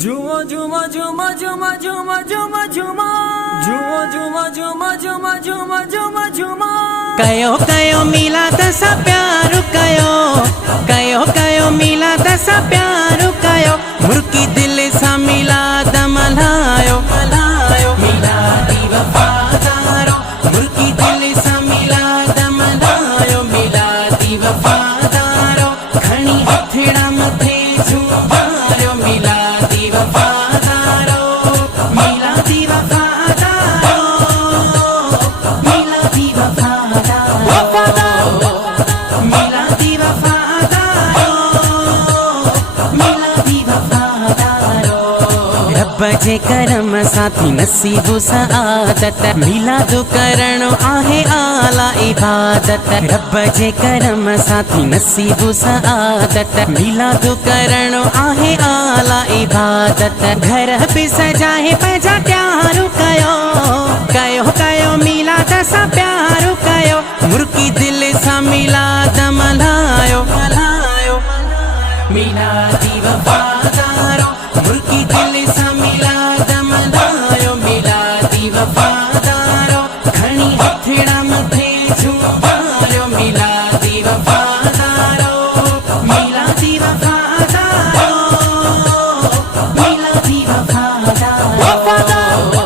झूमो झूमो झूमो झूमो झूमो झूमो झूमो झूमो झूमो झूमो झूमो झूमो झूमो झूमो कयो कयो मिलाद सा प्यार कयो कयो कयो मिलाद सा प्यार कयो मुर्की दिल सा मिलाद मल्हायो मल्हायो मिलादी वफादारो मुर्की दिल सा मिलाद मल्हायो मिलादी वफादारो खणी हथड़ा मथे झूमायो मिलादी वफादारो मिलादी वफादारो मिलादी वफादारो मिलादी वफादारो मिलादी वफादारो रब जे करम साथी नसीबु सआदत मिलाद करणो आहे आला इबादत रब जे करम साथी नसीबु सआदत मिलाद करणो आहे आला इबादत घर भी सजाए पंहिंजा त्यार कयो कयो कयो मिलाद सा प्यार कयो मुर्की दिल सा मिलाद मल्हायो मल्हायो मिलादी वफादारो मुर्की दिल सा मिलाद मल्हायो मिलादी वफादारो खणी हथड़ा मथे झूमायो मिलादी वफादारो मिलादी वफादारो मिलादी वफादारो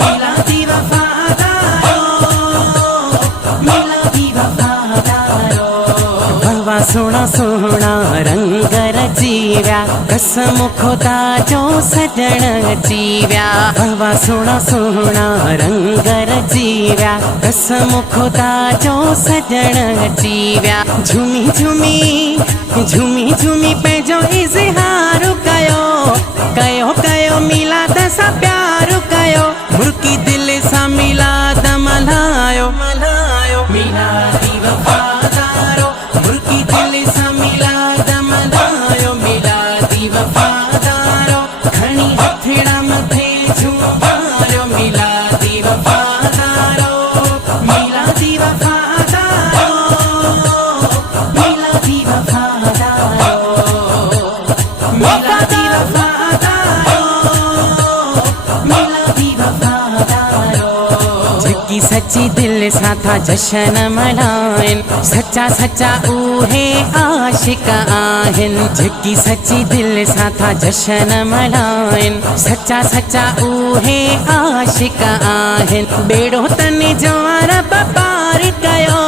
मिलादी वफादारो मिलादी वफादारो भवा सोना सोना रंग रचीव्या कसम खुदा जो सजण जीव्या भवा सोना सोना रंग रचीव्या कसम खुदा जो सजण जीव्या झूमी झूमी झूमी झूमी पंहिंजो इज़हार कयो कयो कयो मिलाद सा प्यार कयो मुर्की दिल सा मिलाद मल्हायो मल्हायो मिलादी वफादारो मुर्की दिल सा मिलाद मल्हायो मिलादी वफादारो खणी हथड़ा मथे झूमायो मिलादी वफादारो मिलादी वफादारो मिलादी वफादारो मिलादी वफादारो मिलादी वफादारो जेकी सच्ची दिल सा था जशन मल्हाइन सच्चा सच्चा उहे आशिक आहिन जेकी सच्ची दिल सा था जशन मल्हाइन सच्चा सच्चा उहे आशिक आहिन बेड़ो तने जवार पार कयो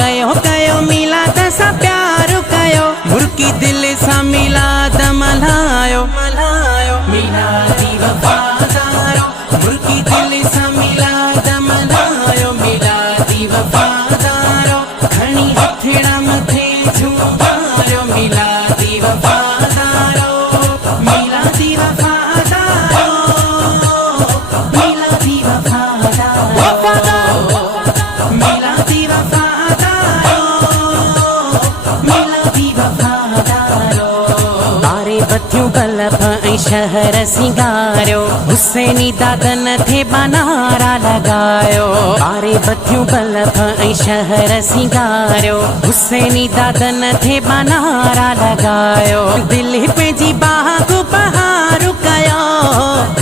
कयो कयो मिलाद सा प्यार कयो मुर्की दिल सा मिलाद मल्हायो मल्हायो मिलादी वफादारो मुर्की दिल सा मिलाद मल्हायो मिलादी वफादारो खणी हथड़ा मथे झूमायो मिलादी वफादारो मिलादी वफादारो मिलादी वफादारो मिलादी वफादारो मिलादी वफादारो बारे बत्तियूं बल्ब ऐं शहर सिंगारियो हुसैनी दादन थे बनारा लगायो बारे बत्तियूं बल्ब ऐं शहर सिंगारियो हुसैनी दादन थे बनारा लगायो दिल पंहिंजी बाग बहार कयो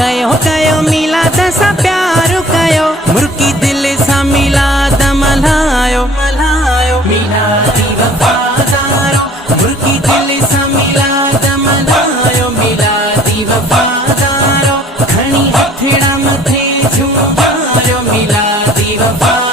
कयो कयो मिलाद सा प्यार कयो मुर्की दिल सा मिलाद मल्हायो मल्हायो मिलादी वफादारो मुर्की दिल सा मिलाद मल्हायो मिलादी वफादारो खणी हथड़ा मथे झूमायो मिलादी वफादारो